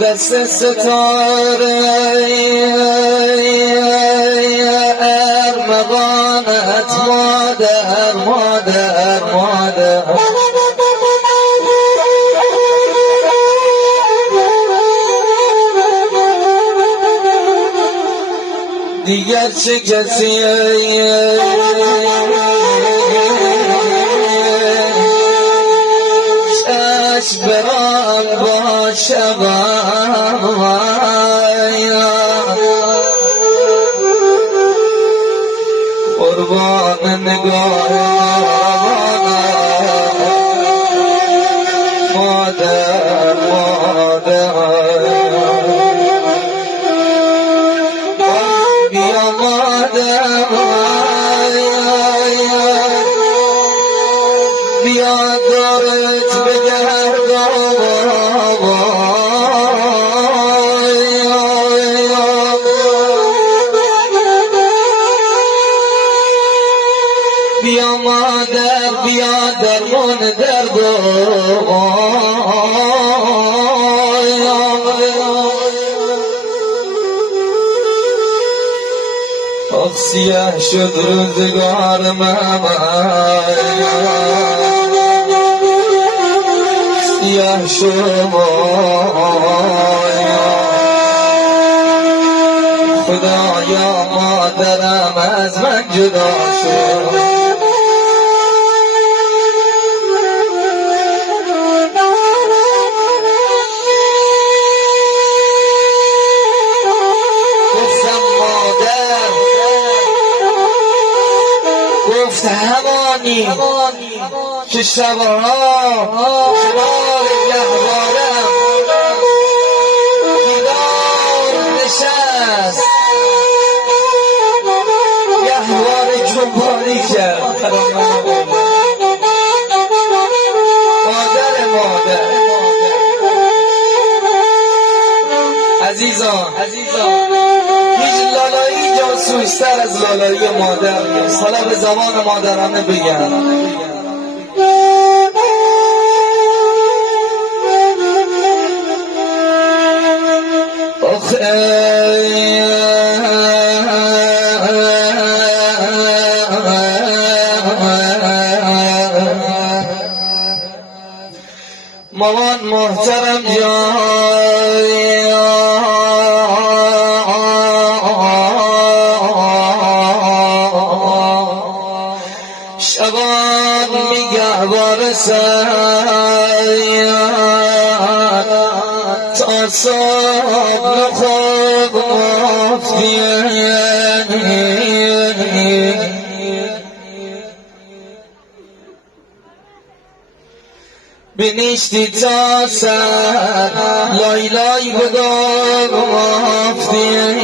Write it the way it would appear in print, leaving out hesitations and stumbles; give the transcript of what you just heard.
دست ستاره ارمغانت مادر مادر مادر دیگر چه کسی چشم بران باشم قربان نگاه مادر مادر بیا مادر بیا دارت بگردم بیا مادر بیا درمان درد سیاه شد روزگار من سیاه شد خدایا مادرم از من جدا شد گفت همانی که شبها کنار گهوارم کنار نشست گهوار جنبانی کرد مادر مادر عزیزان هیچ لالایی جاسوستر از لالایی مادر نیست. حالا به زمان مادرانه بگم مامان محترم شبان میگه بارسن تا صبح نخواب مفتیه بینیشتی تا سر لای لای بگو مفتیه